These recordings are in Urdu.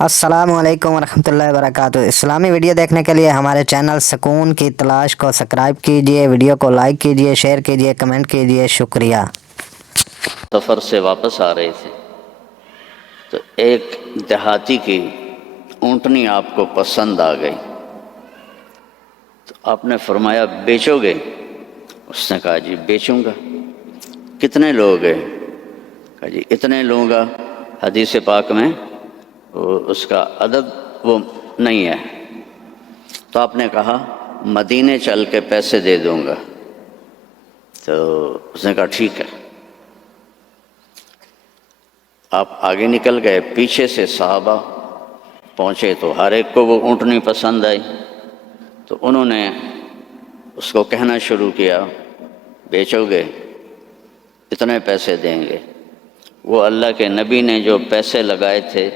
السلام علیکم ورحمۃ اللہ وبرکاتہ۔ اسلامی ویڈیو دیکھنے کے لیے ہمارے چینل سکون کی تلاش کو سبسکرائب کیجئے، ویڈیو کو لائک کیجئے، شیئر کیجئے، کمنٹ کیجئے۔ شکریہ۔ سفر سے واپس آ رہے تھے تو ایک دیہاتی کی اونٹنی آپ کو پسند آ گئی، تو آپ نے فرمایا بیچو گے؟ اس نے کہا جی بیچوں گا۔ کتنے لوگ ہیں؟ کہا جی اتنے لوں گا۔ حدیث پاک میں اس کا عدد وہ نہیں ہے، تو آپ نے کہا مدینے چل کے پیسے دے دوں گا۔ تو اس نے کہا ٹھیک ہے۔ آپ آگے نکل گئے، پیچھے سے صحابہ پہنچے تو ہر ایک کو وہ اونٹنی پسند آئی، تو انہوں نے اس کو کہنا شروع کیا بیچو گے؟ اتنے پیسے دیں گے۔ وہ اللہ کے نبی نے جو پیسے لگائے تھے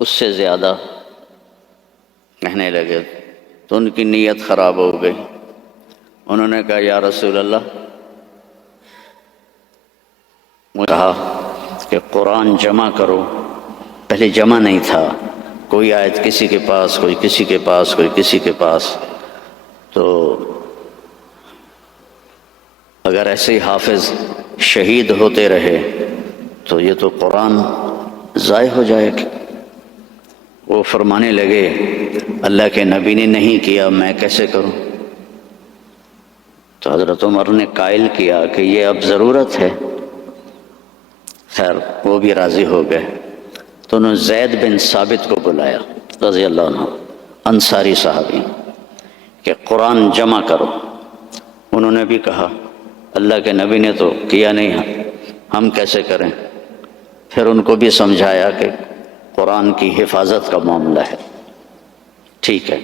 اس سے زیادہ کہنے لگے، تو ان کی نیت خراب ہو گئی۔ انہوں نے کہا یا رسول اللہ، مجھے کہا کہ قرآن جمع کرو۔ پہلے جمع نہیں تھا، کوئی آیت کسی کے پاس، کوئی کسی کے پاس، کوئی کسی کے پاس۔ تو اگر ایسے ہی حافظ شہید ہوتے رہے تو یہ تو قرآن ضائع ہو جائے گا۔ وہ فرمانے لگے اللہ کے نبی نے نہیں کیا، میں کیسے کروں؟ تو حضرت عمر نے قائل کیا کہ یہ اب ضرورت ہے۔ خیر وہ بھی راضی ہو گئے، تو انہوں نے زید بن ثابت کو بلایا رضی اللہ عنہ، انصاری صحابی، کہ قرآن جمع کرو۔ انہوں نے بھی کہا اللہ کے نبی نے تو کیا نہیں، ہم کیسے کریں؟ پھر ان کو بھی سمجھایا کہ قرآن کی حفاظت کا معاملہ ہے، ٹھیک ہے۔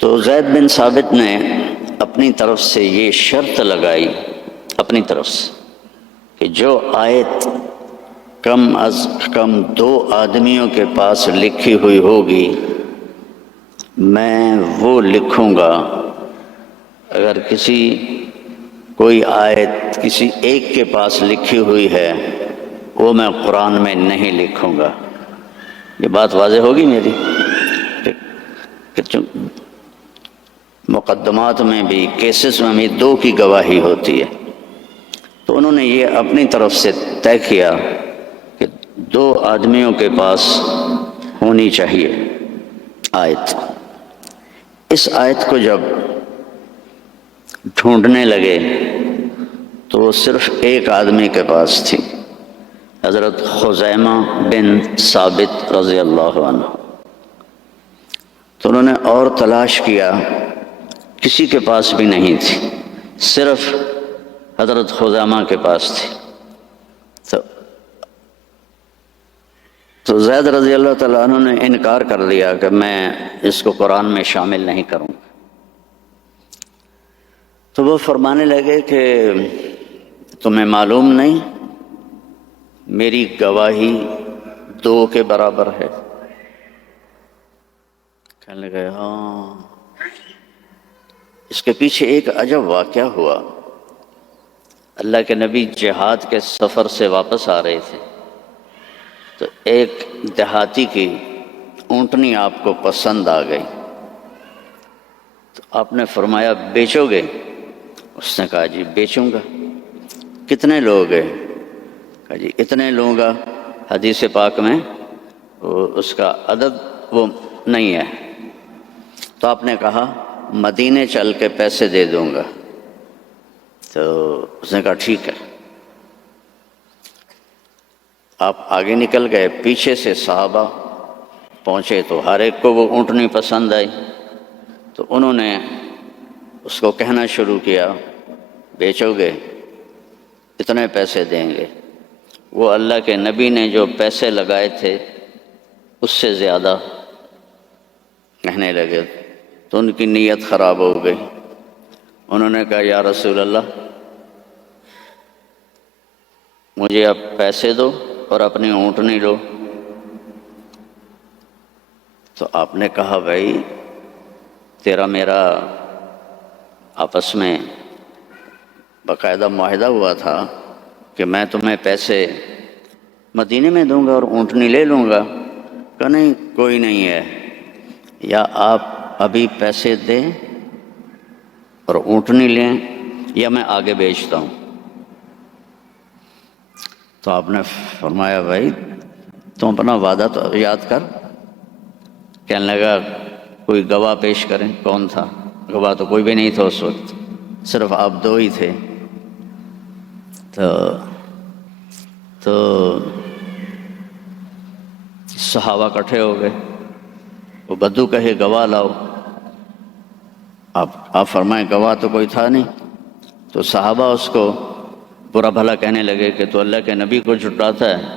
تو زید بن ثابت نے اپنی طرف سے یہ شرط لگائی، اپنی طرف سے، کہ جو آیت کم از کم 2 آدمیوں کے پاس لکھی ہوئی ہوگی میں وہ لکھوں گا۔ اگر کوئی آیت کسی ایک کے پاس لکھی ہوئی ہے وہ میں قرآن میں نہیں لکھوں گا۔ یہ بات واضح ہوگی میری کہ مقدمات میں بھی، کیسز میں بھی 2 کی گواہی ہوتی ہے۔ تو انہوں نے یہ اپنی طرف سے طے کیا کہ 2 آدمیوں کے پاس ہونی چاہیے آیت۔ اس آیت کو جب ڈھونڈنے لگے تو وہ صرف ایک آدمی کے پاس تھی، حضرت خزیمہ بن ثابت رضی اللہ عنہ۔ تو انہوں نے اور تلاش کیا، کسی کے پاس بھی نہیں تھی، صرف حضرت خزیمہ کے پاس تھی۔ تو زید رضی اللہ تعالیٰ عنہ نے انکار کر دیا کہ میں اس کو قرآن میں شامل نہیں کروں گا۔ تو وہ فرمانے لگے کہ تمہیں معلوم نہیں میری گواہی 2 کے برابر ہے؟ کہنے لگے ہاں۔ اس کے پیچھے ایک عجب واقعہ ہوا۔ اللہ کے نبی جہاد کے سفر سے واپس آ رہے تھے تو ایک دیہاتی کی اونٹنی آپ کو پسند آ گئی، تو آپ نے فرمایا بیچو گے؟ اس نے کہا جی بیچوں گا۔ کتنے لوگ ہیں؟ کہا جی اتنے لوں گا۔ حدیث پاک میں اس کا عدد وہ نہیں ہے، تو آپ نے کہا مدینے چل کے پیسے دے دوں گا۔ تو اس نے کہا ٹھیک ہے۔ آپ آگے نکل گئے، پیچھے سے صحابہ پہنچے تو ہر ایک کو وہ اونٹنی پسند آئی، تو انہوں نے اس کو کہنا شروع کیا بیچو گے؟ اتنے پیسے دیں گے۔ وہ اللہ کے نبی نے جو پیسے لگائے تھے اس سے زیادہ کہنے لگے، تو ان کی نیت خراب ہو گئی۔ انہوں نے کہا یا رسول اللہ، مجھے اب پیسے دو اور اپنی اونٹنی لو۔ تو آپ نے کہا بھائی تیرا میرا آپس میں باقاعدہ معاہدہ ہوا تھا کہ میں تمہیں پیسے مدینے میں دوں گا اور اونٹنی لے لوں گا، کہ نہیں کوئی نہیں ہے، یا آپ ابھی پیسے دیں اور اونٹنی لیں یا میں آگے بیچتا ہوں۔ تو آپ نے فرمایا بھائی تم اپنا وعدہ تو یاد کر۔ کہنے لگا کوئی گواہ پیش کریں۔ کون تھا گواہ؟ تو کوئی بھی نہیں تھا اس وقت، صرف آپ دو ہی تھے۔ تو صحابہ اکٹھے ہو گئے، وہ بدو کہے گواہ لاؤ، آپ فرمائیں گواہ تو کوئی تھا نہیں۔ تو صحابہ اس کو برا بھلا کہنے لگے کہ تو اللہ کے نبی کو جھٹلاتا ہے۔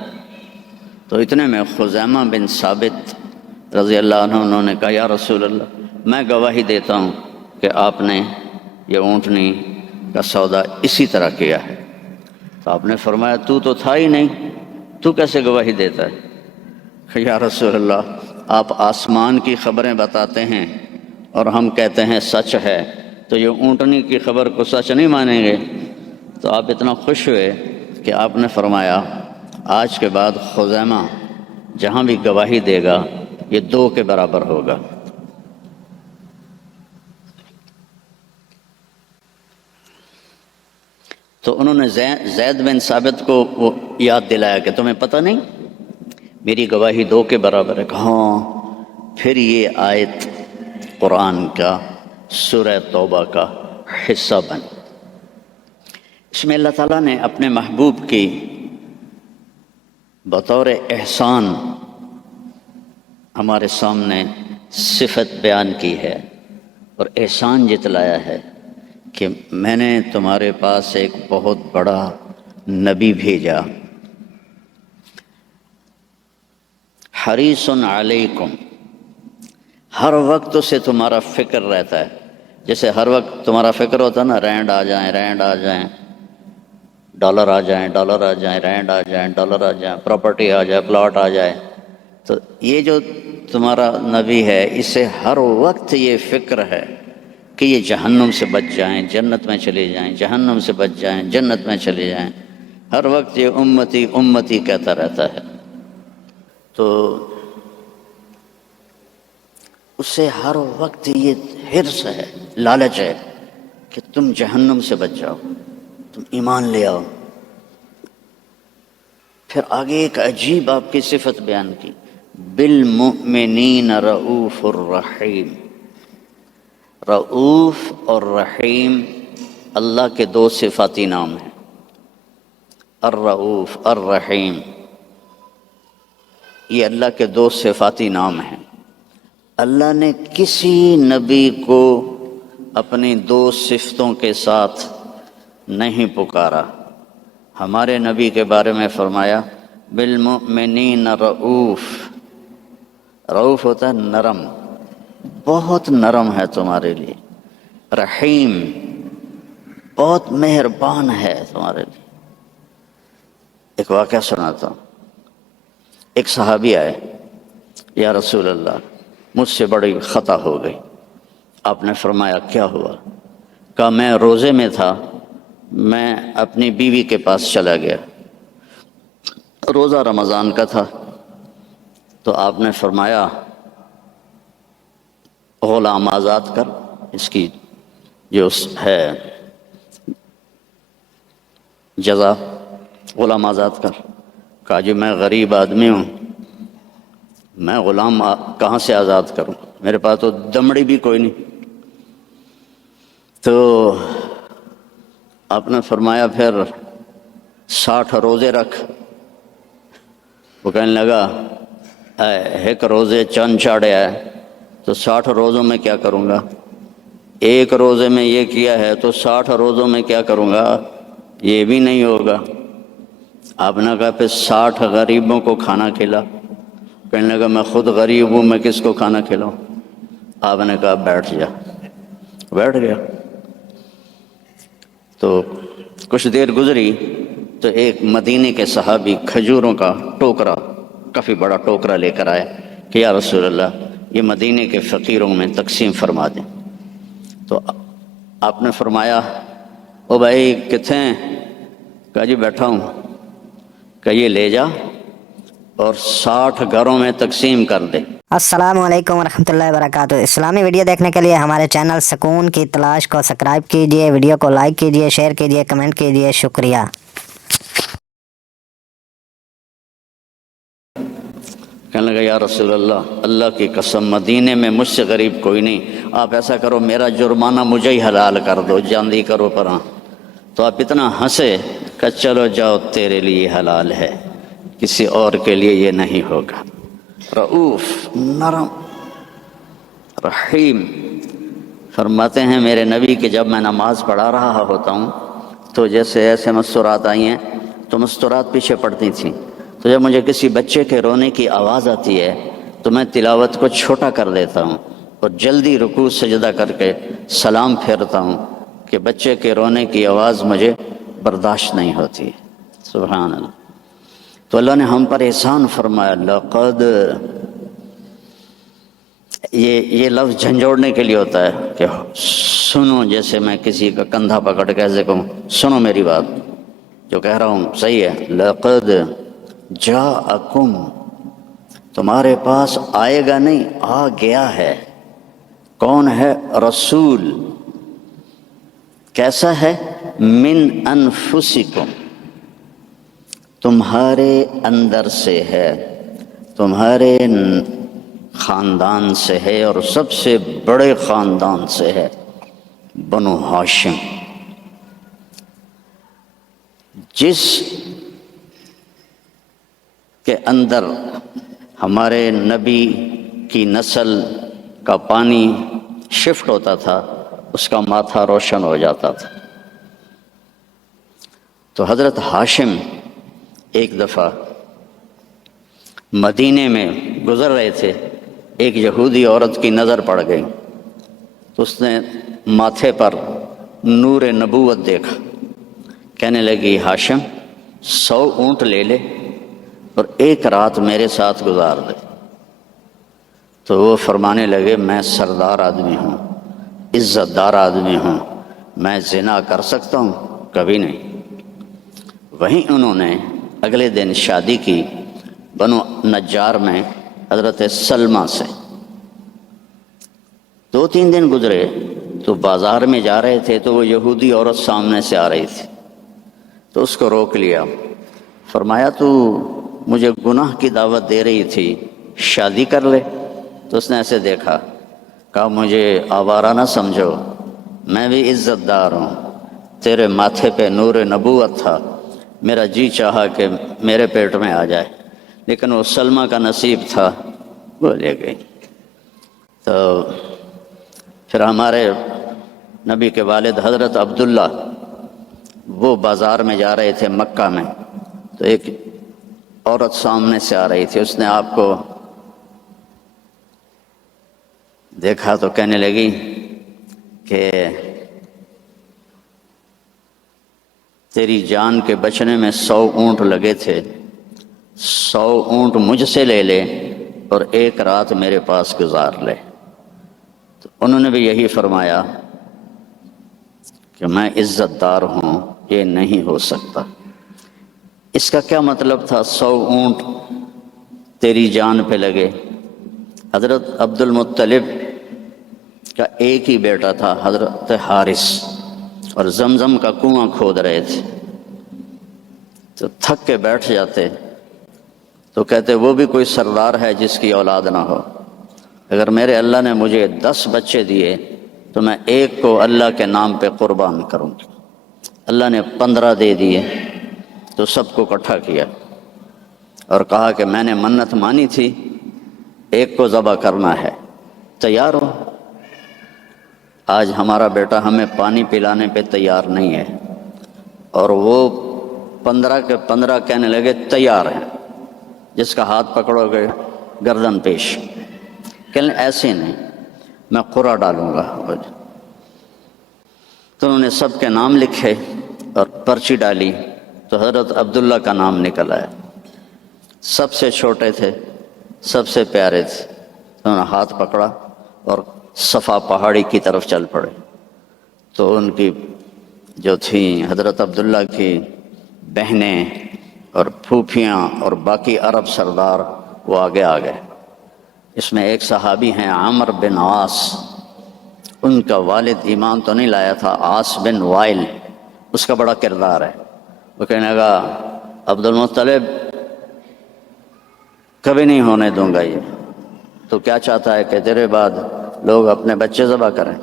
تو اتنے میں خزیمہ بن ثابت رضی اللہ عنہ انہوں نے کہا یا رسول اللہ میں گواہی دیتا ہوں کہ آپ نے یہ اونٹنی کا سودا اسی طرح کیا ہے۔ تو آپ نے فرمایا تو تھا ہی نہیں، تو کیسے گواہی دیتا ہے؟ کہ یا رسول اللہ آپ آسمان کی خبریں بتاتے ہیں اور ہم کہتے ہیں سچ ہے، تو یہ اونٹنی کی خبر کو سچ نہیں مانیں گے؟ تو آپ اتنا خوش ہوئے کہ آپ نے فرمایا آج کے بعد خزیمہ جہاں بھی گواہی دے گا یہ 2 کے برابر ہوگا۔ تو انہوں نے زید بن ثابت کو وہ یاد دلایا کہ تمہیں پتہ نہیں میری گواہی 2 کے برابر ہے۔ ہاں۔ پھر یہ آیت قرآن کا سورہ توبہ کا حصہ بن، اس میں اللہ تعالیٰ نے اپنے محبوب کی بطور احسان ہمارے سامنے صفت بیان کی ہے اور احسان جتلایا ہے کہ میں نے تمہارے پاس ایک بہت بڑا نبی بھیجا، حریص علیکم، ہر وقت اسے تمہارا فکر رہتا ہے، جیسے ہر وقت تمہارا فکر ہوتا ہے نا رینڈ آ جائیں، ڈالر آ جائیں، رینڈ آ جائیں، ڈالر آ جائیں، پراپرٹی آ جائے، پلاٹ آ جائے۔ تو یہ جو تمہارا نبی ہے اسے ہر وقت یہ فکر ہے کہ یہ جہنم سے بچ جائیں، جنت میں چلے جائیں، جہنم سے بچ جائیں، جنت میں چلے جائیں، ہر وقت یہ امتی امتی کہتا رہتا ہے۔ تو اسے ہر وقت یہ حرص ہے، لالچ ہے کہ تم جہنم سے بچ جاؤ، تم ایمان لے آؤ۔ پھر آگے ایک عجیب آپ کی صفت بیان کی، بالمؤمنین رؤوف الرحیم۔ رؤوف اور رحیم اللہ کے 2 صفاتی نام ہیں، الرؤوف الرحیم، یہ اللہ کے 2 صفاتی نام ہیں۔ اللہ نے کسی نبی کو اپنی 2 صفتوں کے ساتھ نہیں پکارا۔ ہمارے نبی کے بارے میں فرمایا بالمؤمنین رؤوف، رؤوف ہوتا ہے نرم، بہت نرم ہے تمہارے لیے، رحیم بہت مہربان ہے تمہارے لیے۔ ایک واقعہ سناتا ہوں۔ ایک صحابی آئے، یا رسول اللہ مجھ سے بڑی خطا ہو گئی۔ آپ نے فرمایا کیا ہوا؟ کہا میں روزے میں تھا، میں اپنی بیوی کے پاس چلا گیا، روزہ رمضان کا تھا۔ تو آپ نے فرمایا غلام آزاد کر، اس کی جو ہے جزا غلام آزاد کر۔ کہا جی میں غریب آدمی ہوں، میں غلام کہاں سے آزاد کروں، میرے پاس تو دمڑی بھی کوئی نہیں۔ تو آپ نے فرمایا پھر 60 روزے رکھ۔ وہ کہنے لگا ایک روزے چند چاڑے ہے تو 60 روزوں میں کیا کروں گا، ایک روزے میں یہ کیا ہے تو 60 روزوں میں کیا کروں گا، یہ بھی نہیں ہوگا۔ آپ نے کہا پھر 60 غریبوں کو کھانا کھلا۔ کہنے لگا میں خود غریب ہوں، میں کس کو کھانا کھلاؤں؟ آپ نے کہا بیٹھ جا۔ بیٹھ گیا۔ تو کچھ دیر گزری تو ایک مدینے کے صحابی کھجوروں کا ٹوکرا، کافی بڑا ٹوکرا لے کر آئے کہ یا رسول اللہ یہ مدینے کے فقیروں میں تقسیم فرما دیں۔ تو آپ نے فرمایا او بھائی کتنے ہیں؟ کہا جی بیٹھا ہوں۔ کہ یہ لے جا اور 60 گھروں میں تقسیم کر دے۔ السلام علیکم ورحمۃ اللہ وبرکاتہ۔ اسلامی ویڈیو دیکھنے کے لیے ہمارے چینل سکون کی تلاش کو سبسکرائب کیجیے، ویڈیو کو لائک کیجیے، شیئر کیجیے، کمنٹ کیجیے، شکریہ۔ کہنے لگا یا رسول اللہ، اللہ کی قسم مدینے میں مجھ سے غریب کوئی نہیں، آپ ایسا کرو میرا جرمانہ مجھے ہی حلال کر دو، جاندی کرو پراں۔ تو آپ اتنا ہنسے کہ چلو جاؤ تیرے لیے حلال ہے، کسی اور کے لیے یہ نہیں ہوگا۔ رؤوف، نرم، رحیم۔ فرماتے ہیں میرے نبی کہ جب میں نماز پڑھا رہا ہوتا ہوں تو جیسے ایسے مستورات آئی ہیں تو مستورات پیچھے پڑتی تھیں، تو جب مجھے کسی بچے کے رونے کی آواز آتی ہے تو میں تلاوت کو چھوٹا کر دیتا ہوں اور جلدی رکوع سجدہ کر کے سلام پھیرتا ہوں کہ بچے کے رونے کی آواز مجھے برداشت نہیں ہوتی۔ سبحان اللہ۔ تو اللہ نے ہم پر احسان فرمایا، لقد، یہ لفظ جھنجھوڑنے کے لیے ہوتا ہے کہ سنو، جیسے میں کسی کا کندھا پکڑ کے ایسے کہوں سنو میری بات، جو کہہ رہا ہوں صحیح ہے۔ لقد جاءکم، تمہارے پاس آئے گا نہیں، آ گیا ہے۔ کون ہے؟ رسول۔ کیسا ہے؟ من انفسکم، تمہارے اندر سے ہے، تمہارے خاندان سے ہے، اور سب سے بڑے خاندان سے ہے، بنو ہاشم۔ جس کے اندر ہمارے نبی کی نسل کا پانی شفٹ ہوتا تھا اس کا ماتھا روشن ہو جاتا تھا۔ تو حضرت ہاشم ایک دفعہ مدینے میں گزر رہے تھے، ایک یہودی عورت کی نظر پڑ گئی تو اس نے ماتھے پر نور نبوت دیکھا، کہنے لگی ہاشم 100 اونٹ لے لے اور ایک رات میرے ساتھ گزار دے۔ تو وہ فرمانے لگے میں سردار آدمی ہوں، عزت دار آدمی ہوں، میں زنا کر سکتا ہوں؟ کبھی نہیں۔ وہیں انہوں نے اگلے دن شادی کی بنو نجار میں حضرت سلمہ سے۔ 2-3 دن گزرے تو بازار میں جا رہے تھے تو وہ یہودی عورت سامنے سے آ رہی تھی، تو اس کو روک لیا، فرمایا تو مجھے گناہ کی دعوت دے رہی تھی، شادی کر لے۔ تو اس نے ایسے دیکھا، کہا مجھے آوارہ نہ سمجھو، میں بھی عزت دار ہوں، تیرے ماتھے پہ نور نبوت تھا، میرا جی چاہا کہ میرے پیٹ میں آ جائے، لیکن وہ سلمہ کا نصیب تھا، وہ لے گئی۔ تو پھر ہمارے نبی کے والد حضرت عبداللہ وہ بازار میں جا رہے تھے مکہ میں، تو ایک عورت سامنے سے آ رہی تھی، اس نے آپ کو دیکھا تو کہنے لگی کہ تیری جان کے بچنے میں 100 اونٹ لگے تھے، 100 اونٹ مجھ سے لے لے اور ایک رات میرے پاس گزار لے۔ تو انہوں نے بھی یہی فرمایا کہ میں عزت دار ہوں، یہ نہیں ہو سکتا۔ اس کا کیا مطلب تھا 100 اونٹ تیری جان پہ لگے؟ حضرت عبد المطلب کا ایک ہی بیٹا تھا حضرت حارث، اور زمزم کا کنواں کھود رہے تھے، تو تھک کے بیٹھ جاتے تو کہتے وہ بھی کوئی سردار ہے جس کی اولاد نہ ہو، اگر میرے اللہ نے مجھے 10 بچے دیے تو میں ایک کو اللہ کے نام پہ قربان کروں گا۔ اللہ نے 15 دے دیے تو سب کو اکٹھا کیا اور کہا کہ میں نے منت مانی تھی، ایک کو ذبح کرنا ہے، تیار ہو؟ آج ہمارا بیٹا ہمیں پانی پلانے پہ تیار نہیں ہے، اور وہ 15 کے 15 کہنے لگے تیار ہیں، جس کا ہاتھ پکڑو گے گردن پیش۔ کہنے ایسے نہیں، میں قرعہ ڈالوں گا۔ تو انہوں نے سب کے نام لکھے اور پرچی ڈالی تو حضرت عبداللہ کا نام نکل آیا، سب سے چھوٹے تھے، سب سے پیارے تھے۔ انہوں نے ہاتھ پکڑا اور صفا پہاڑی کی طرف چل پڑے۔ تو ان کی جو تھیں حضرت عبداللہ کی بہنیں اور پھوپھیاں اور باقی عرب سردار وہ آگے آ گئے۔ اس میں ایک صحابی ہیں عامر بن عاص، ان کا والد ایمان تو نہیں لایا تھا، عاص بن وائل، اس کا بڑا کردار ہے۔ وہ کہنے لگا عبد المطلب کبھی نہیں ہونے دوں گا یہ، تو کیا چاہتا ہے کہ تیرے بعد لوگ اپنے بچے ذبح کریں؟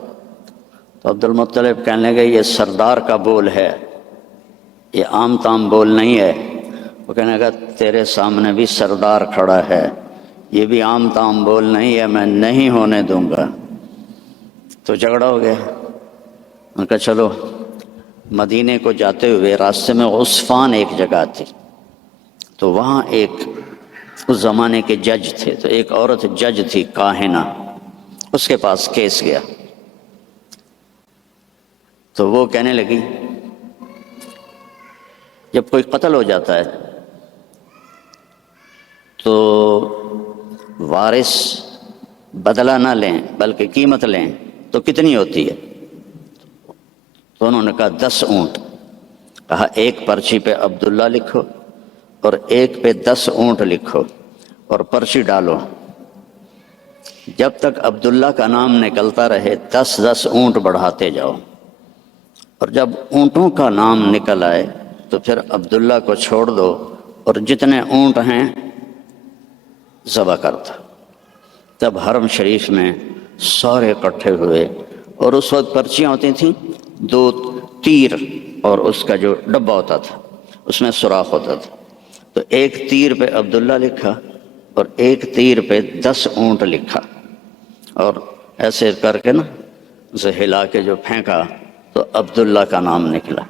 تو عبد المطلب کہنے لگے یہ سردار کا بول ہے، یہ عام تام بول نہیں ہے۔ وہ کہنے لگا تیرے سامنے بھی سردار کھڑا ہے، یہ بھی عام تام بول نہیں ہے، میں نہیں ہونے دوں گا۔ تو جھگڑا ہو گیا۔ ان کا چلو، مدینے کو جاتے ہوئے راستے میں عصفان ایک جگہ تھی، تو وہاں ایک اس زمانے کے جج تھے، تو ایک عورت جج تھی کاہنہ، اس کے پاس کیس گیا۔ تو وہ کہنے لگی جب کوئی قتل ہو جاتا ہے تو وارث بدلہ نہ لیں بلکہ قیمت لیں تو کتنی ہوتی ہے؟ تو انہوں نے کہا 10 اونٹ۔ کہا ایک پرچی پہ عبداللہ لکھو اور ایک پہ 10 اونٹ لکھو اور پرچی ڈالو، جب تک عبداللہ کا نام نکلتا رہے 10 اونٹ بڑھاتے جاؤ، اور جب اونٹوں کا نام نکل آئے تو پھر عبداللہ کو چھوڑ دو اور جتنے اونٹ ہیں ذبح کر دو۔ تب حرم شریف میں سارے اکٹھے ہوئے، اور اس وقت پرچیاں ہوتی تھیں 2 تیر، اور اس کا جو ڈبہ ہوتا تھا اس میں سوراخ ہوتا تھا، تو ایک تیر پہ عبداللہ لکھا اور ایک تیر پہ 10 اونٹ لکھا، اور ایسے کر کے نا اسے ہلا کے جو پھینکا تو عبداللہ کا نام نکلا۔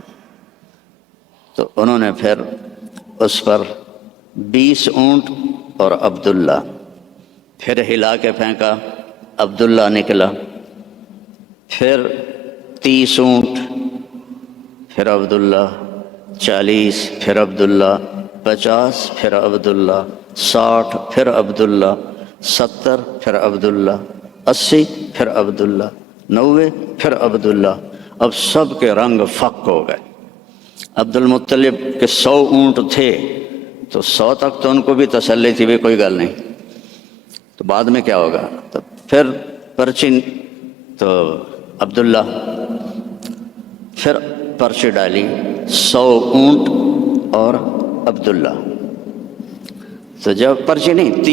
تو انہوں نے پھر اس پر 20 اونٹ اور عبداللہ، پھر ہلا کے پھینکا، عبداللہ نکلا، پھر 30 اونٹ، پھر عبداللہ، 40، پھر عبداللہ، 50، پھر عبداللہ، 60، پھر عبداللہ، 70، پھر عبداللہ، 80، پھر عبداللہ، 90، پھر عبداللہ۔ اب سب کے رنگ فق ہو گئے۔ عبد المطلب کے 100 اونٹ تھے تو 100 تک تو ان کو بھی تسلی تھی، بھی کوئی گل نہیں، تو بعد میں کیا ہوگا؟ تو پھر پرچی، تو عبداللہ پھر پرچی ڈالی 100 اونٹ اور عبداللہ، تو جب پرچی نہیں،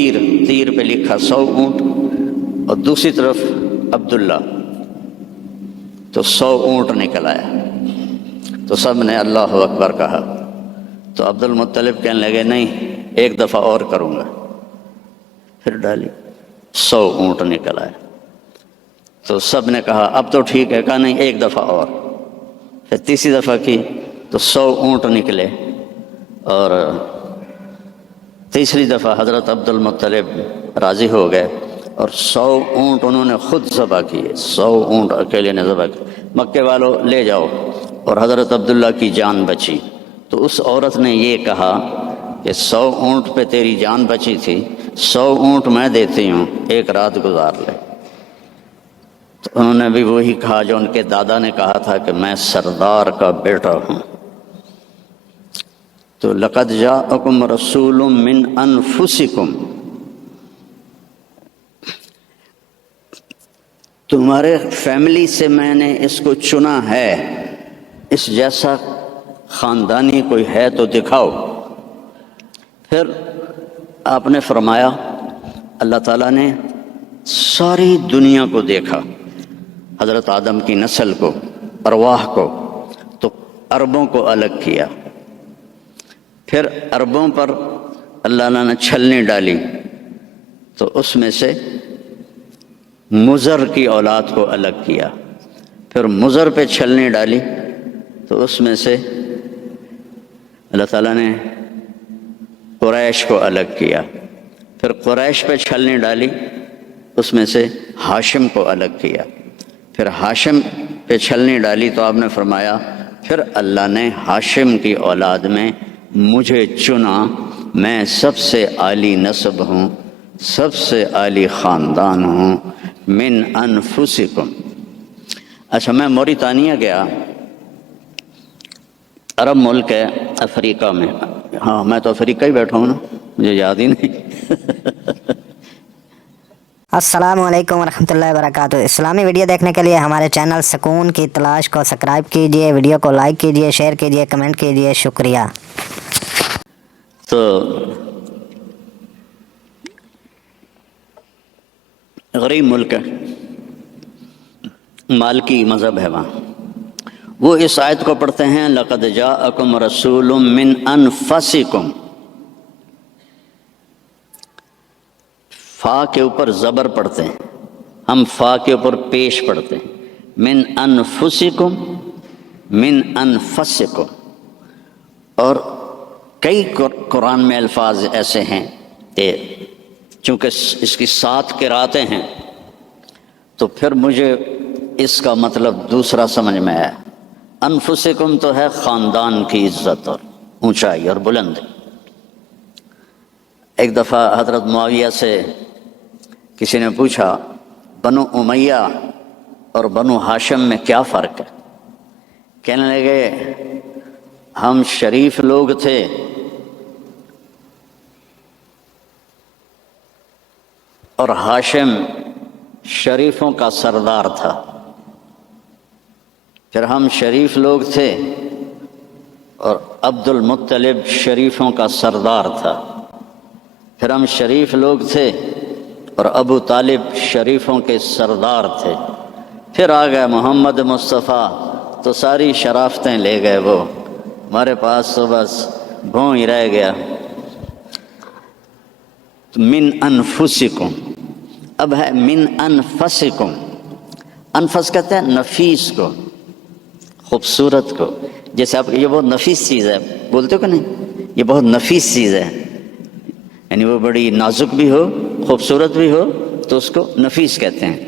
تیر پہ لکھا 100 اونٹ اور دوسری طرف عبداللہ، تو 100 اونٹ نکل آیا۔ تو سب نے اللہ اکبر کہا۔ تو عبد المطلب کہنے لگے نہیں، ایک دفعہ اور کروں گا، پھر ڈالی 100 اونٹ نکل آئے۔ تو سب نے کہا اب تو ٹھیک ہے، کہا نہیں ایک دفعہ اور، پھر تیسری دفعہ کی تو 100 اونٹ نکلے، اور تیسری دفعہ حضرت عبد المطلب راضی ہو گئے اور 100 اونٹ انہوں نے خود ذبح کیے، 100 اونٹ اکیلے نے ذبح کیے۔ مکے والوں لے جاؤ، اور حضرت عبداللہ کی جان بچی۔ تو اس عورت نے یہ کہا کہ 100 اونٹ پہ تیری جان بچی تھی، 100 اونٹ میں دیتی ہوں، ایک رات گزار لے۔ تو انہوں نے بھی وہی کہا جو ان کے دادا نے کہا تھا کہ میں سردار کا بیٹا ہوں۔ تو لقد جاءکم رسول من انفسکم، تمہارے فیملی سے میں نے اس کو چنا ہے، اس جیسا خاندانی کوئی ہے تو دکھاؤ۔ پھر آپ نے فرمایا، اللہ تعالیٰ نے ساری دنیا کو دیکھا، حضرت آدم کی نسل کو، ارواح کو، تو عربوں کو الگ کیا، پھر عربوں پر اللہ نے چھلنی ڈالی، تو اس میں سے مضر کی اولاد کو الگ کیا، پھر مضر پہ چھلنی ڈالی تو اس میں سے اللہ تعالیٰ نے قریش کو الگ کیا، پھر قریش پہ چھلنی ڈالی، اس میں سے ہاشم کو الگ کیا، پھر ہاشم پہ چھلنی ڈالی تو آپ نے فرمایا پھر اللہ نے ہاشم کی اولاد میں مجھے چنا، میں سب سے عالی نسب ہوں، سب سے عالی خاندان ہوں، من انفسکم۔ اچھا، میں موریتانیہ گیا، عرب ملک ہے افریقہ میں، ہاں میں تو افریقہ ہی بیٹھا ہوں نا، مجھے یاد ہی نہیں۔ السلام علیکم ورحمۃ اللہ وبرکاتہ۔ اسلامی ویڈیو دیکھنے کے لیے ہمارے چینل سکون کی تلاش کو سبسکرائب کیجیے، ویڈیو کو لائک کیجیے، شیئر کیجیے، کمنٹ کیجیے، شکریہ۔ تو غریب ملک ہے، مالکی مذہب ہے وہاں، وہ اس آیت کو پڑھتے ہیں لقد جاءکم رسول من انفسکم، فا کے اوپر زبر پڑھتے ہیں، ہم فا کے اوپر پیش پڑھتے ہیں، من انفسکم، من انفسکم۔ اور کئی قرآن میں الفاظ ایسے ہیں کہ چونکہ اس کی 7 قراتیں ہیں تو پھر مجھے اس کا مطلب دوسرا سمجھ میں آیا۔ انفسکم تو ہے خاندان کی عزت اور اونچائی اور بلندی۔ ایک دفعہ حضرت معاویہ سے کسی نے پوچھا بنو امیہ اور بنو ہاشم میں کیا فرق ہے؟ کہنے لگے ہم شریف لوگ تھے اور ہاشم شریفوں کا سردار تھا، پھر ہم شریف لوگ تھے اور عبد المطلب شریفوں کا سردار تھا، پھر ہم شریف لوگ تھے اور ابو طالب شریفوں کے سردار تھے، پھر آ گئے محمد مصطفیٰ تو ساری شرافتیں لے گئے، وہ ہمارے پاس تو بس بھون ہی رہ گیا۔ من انفسکم، اب ہے من انفسکم۔ انفس کہتے ہیں نفیس کو، خوبصورت کو، جیسے آپ یہ بہت نفیس چیز ہے بولتے ہو کہ نہیں، یہ بہت نفیس چیز ہے، یعنی وہ بڑی نازک بھی ہو خوبصورت بھی ہو تو اس کو نفیس کہتے ہیں۔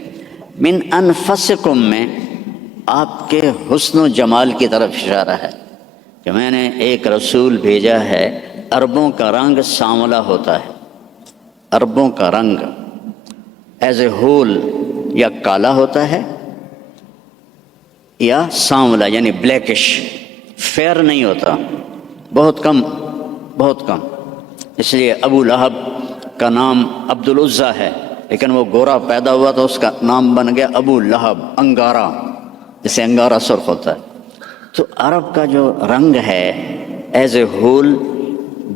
من انفسکم میں آپ کے حسن و جمال کی طرف اشارہ ہے کہ میں نے ایک رسول بھیجا ہے، عربوں کا رنگ سانولا ہوتا ہے، عربوں کا رنگ ایز اے ہول یا کالا ہوتا ہے یا سانولا یعنی بلیکش، فیئر نہیں ہوتا، بہت کم، بہت کم۔ اس لیے ابو لہب کا نام عبد العزیٰ ہے، لیکن وہ گورا پیدا ہوا تو اس کا نام بن گیا ابو لہب، انگارہ، جسے انگارہ سرخ ہوتا ہے۔ تو عرب کا جو رنگ ہے ایز اے ہول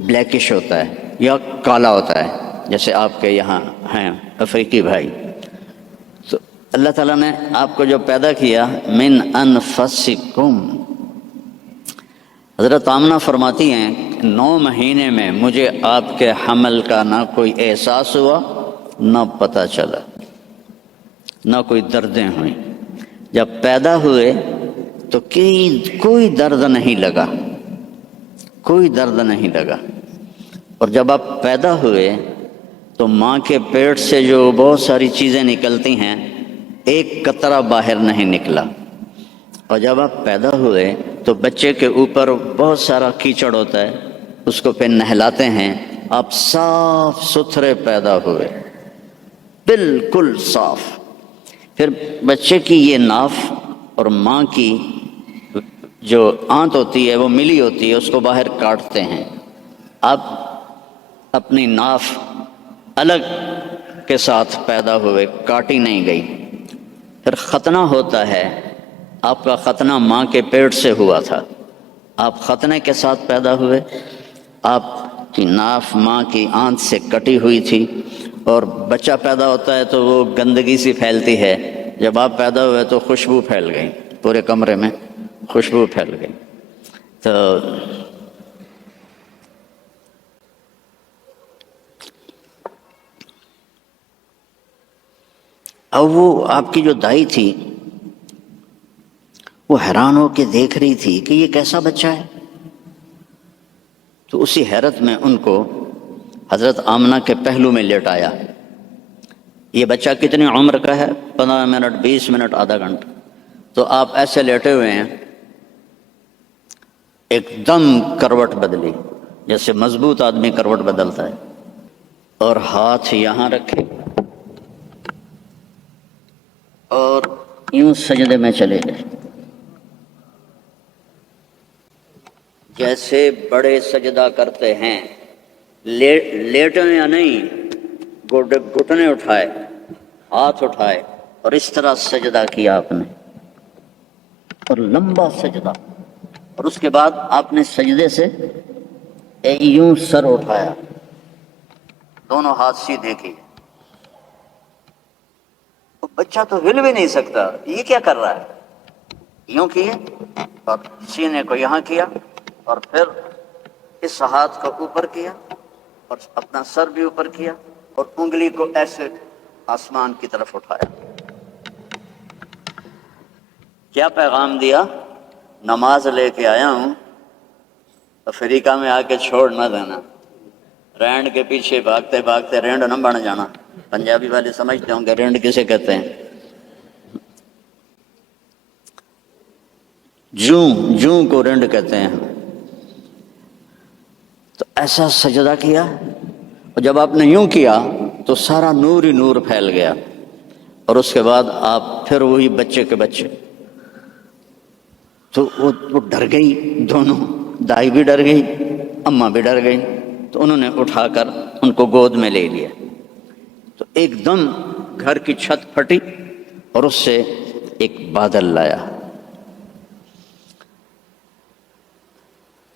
بلیکش ہوتا ہے یا کالا ہوتا ہے، جیسے آپ کے یہاں ہیں افریقی بھائی۔ تو اللہ تعالیٰ نے آپ کو جو پیدا کیا من انفسکم، حضرت آمنہ فرماتی ہیں 9 مہینے میں مجھے آپ کے حمل کا نہ کوئی احساس ہوا نہ پتہ چلا، نہ کوئی دردیں ہوئیں۔ جب پیدا ہوئے تو کوئی درد نہیں لگا، کوئی درد نہیں لگا، اور جب آپ پیدا ہوئے تو ماں کے پیٹ سے جو بہت ساری چیزیں نکلتی ہیں ایک قطرہ باہر نہیں نکلا، اور جب آپ پیدا ہوئے تو بچے کے اوپر بہت سارا کیچڑ ہوتا ہے، اس کو پھر نہلاتے ہیں، آپ صاف ستھرے پیدا ہوئے، بالکل صاف۔ پھر بچے کی یہ ناف اور ماں کی جو آنت ہوتی ہے وہ ملی ہوتی ہے، اس کو باہر کاٹتے ہیں، آپ اپنی ناف الگ کے ساتھ پیدا ہوئے، کاٹی نہیں گئی۔ پھر ختنہ ہوتا ہے، آپ کا ختنہ ماں کے پیٹ سے ہوا تھا، آپ ختنے کے ساتھ پیدا ہوئے، آپ کی ناف ماں کی آنت سے کٹی ہوئی تھی، اور بچہ پیدا ہوتا ہے تو وہ گندگی سی پھیلتی ہے، جب آپ پیدا ہوئے تو خوشبو پھیل گئی، پورے کمرے میں خوشبو پھیل گئی۔ تو اب وہ آپ کی جو دائی تھی وہ حیران ہو کے دیکھ رہی تھی کہ یہ کیسا بچہ ہے، تو اسی حیرت میں ان کو حضرت آمنہ کے پہلو میں لیٹایا۔ یہ بچہ کتنی عمر کا ہے؟ 15 منٹ، 20 منٹ، آدھا گھنٹہ۔ تو آپ ایسے لیٹے ہوئے ہیں، ایک دم کروٹ بدلی، جیسے مضبوط آدمی کروٹ بدلتا ہے، اور ہاتھ یہاں رکھے اور یوں سجدے میں چلے گئے۔ جیسے بڑے سجدہ کرتے ہیں، لیٹیں یا نہیں، گھٹنے اٹھائے، ہاتھ اٹھائے اور اس طرح سجدہ کیا آپ نے، اور لمبا سجدہ، اور اس کے بعد آپ نے سجدے سے یوں سر اٹھایا، دونوں ہاتھ سیدھے کیے۔ بچہ تو ہل بھی نہیں سکتا، یہ کیا کر رہا ہے؟ یوں کیے اور سینے کو یہاں کیا، اور پھر اس ہاتھ کو اوپر کیا اور اپنا سر بھی اوپر کیا اور انگلی کو ایسے آسمان کی طرف اٹھایا۔ کیا پیغام دیا؟ نماز لے کے آیا ہوں، افریقہ میں آ کے چھوڑ نہ دینا، رینڈ کے پیچھے بھاگتے بھاگتے رینڈ نہ بن جانا۔ پنجابی والے سمجھتے ہوں گے رینڈ کسے کہتے ہیں۔ جوں کو رینڈ کہتے ہیں۔ تو ایسا سجدہ کیا، اور جب آپ نے یوں کیا تو سارا نور ہی نور پھیل گیا، اور اس کے بعد آپ پھر وہی بچے کے بچے۔ تو وہ ڈر گئی، دونوں، دائی بھی ڈر گئی، اماں بھی ڈر گئی، تو انہوں نے اٹھا کر ان کو گود میں لے لیا۔ تو ایک دم گھر کی چھت پھٹی اور اس سے ایک بادل لایا۔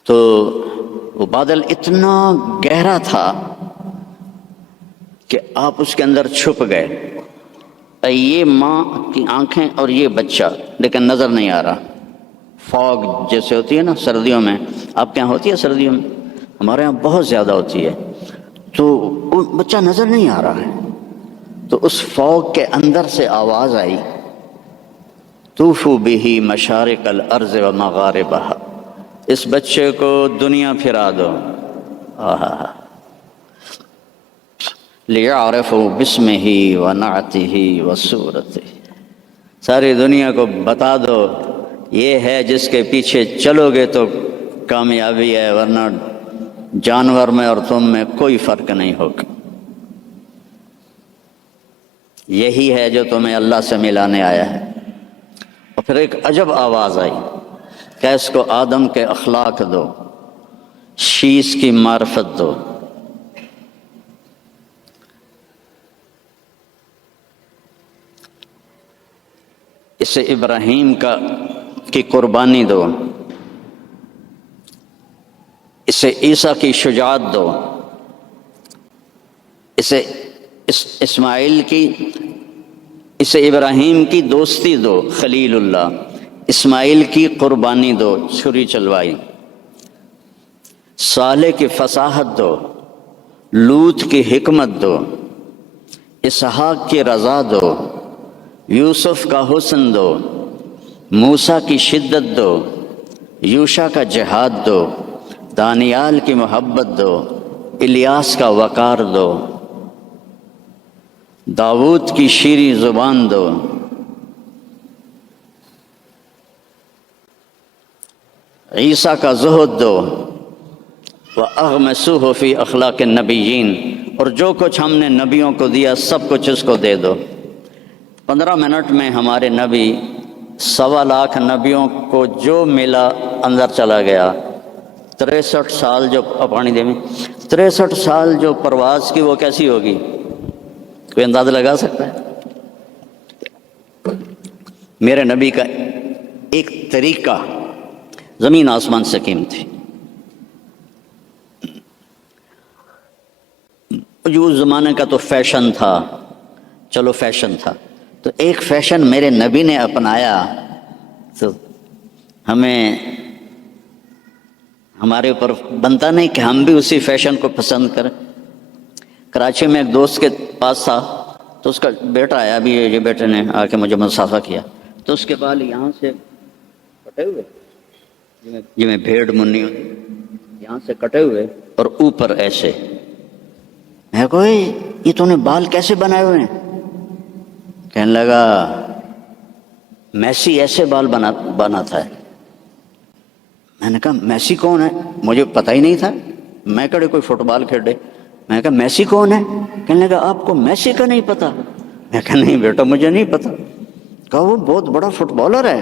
تو وہ بادل اتنا گہرا تھا کہ آپ اس کے اندر چھپ گئے، یہ ماں کی آنکھیں اور یہ بچہ، لیکن نظر نہیں آ رہا۔ فاگ جیسے ہوتی ہے نا سردیوں میں، آپ کے یہاں ہوتی ہے سردیوں میں؟ ہمارے یہاں بہت زیادہ ہوتی ہے۔ تو وہ بچہ نظر نہیں آ رہا ہے، تو اس فاگ کے اندر سے آواز آئی، طوفوا بہ مشارق الارض و مغاربہا، اس بچے کو دنیا پھرا دو، لیعرفوا باسمہ ونعتہ وصورتہ، ساری دنیا کو بتا دو یہ ہے جس کے پیچھے چلو گے تو کامیابی ہے، ورنہ جانور میں اور تم میں کوئی فرق نہیں ہوگا، یہی ہے جو تمہیں اللہ سے ملانے آیا ہے۔ اور پھر ایک عجب آواز آئی کہ اس کو آدم کے اخلاق دو، شیش کی معرفت دو، اسے ابراہیم کی قربانی دو، اسے عیسیٰ کی شجاعت دو، اسے اسماعیل کی، اسے ابراہیم کی دوستی دو، خلیل اللہ، اسماعیل کی قربانی دو، چھری چلوائی، صالح کی فصاحت دو، لوط کی حکمت دو، اسحاق کی رضا دو، یوسف کا حسن دو، موسیٰ کی شدت دو، یوشع کا جہاد دو، دانیال کی محبت دو، الیاس کا وقار دو، داؤد کی شیریں زبان دو، عیسیٰ کا زہد دو، وَأَغْمَسُوهُ فِي أَخْلَاقِ النَّبِيِّينَ، اور جو کچھ ہم نے نبیوں کو دیا سب کچھ اس کو دے دو۔ 15 منٹ میں ہمارے نبی 1.25 لاکھ نبیوں کو جو ملا اندر چلا گیا۔ 63 سال جو پانی دے میں 63 سال جو پرواز کی وہ کیسی ہوگی؟ کوئی اندازہ لگا سکتا ہے؟ میرے نبی کا ایک طریقہ زمین آسمان سے قیمت تھی۔ جو اس زمانے کا تو فیشن تھا، چلو فیشن تھا، تو ایک فیشن میرے نبی نے اپنایا، تو ہمیں ہمارے اوپر بنتا نہیں کہ ہم بھی اسی فیشن کو پسند کریں۔ کراچی میں ایک دوست کے پاس تھا، تو اس کا بیٹا آیا، ابھی یہ بیٹے نے آ کے مجھے مصافحہ کیا، تو اس کے بال یہاں سے کٹے ہوئے، جی میں بھیڑ منی ہوتی، یہاں سے کٹے ہوئے اور اوپر ایسے۔ میں کوئی یہ تو نے بال کیسے بنائے ہوئے ہیں؟ کہنے لگا میسی ایسے بال بناتا ہے۔ میں نے کہا میسی کون ہے؟ مجھے پتہ ہی نہیں تھا، میں کڑے کوئی فٹ بال کھیلے۔ میں نے کہا میسی کون ہے؟ کہنے لگا آپ کو میسی کا نہیں پتا؟ میں کہا نہیں بیٹا مجھے نہیں پتا۔ کہا وہ بہت بڑا فٹ بالر ہے،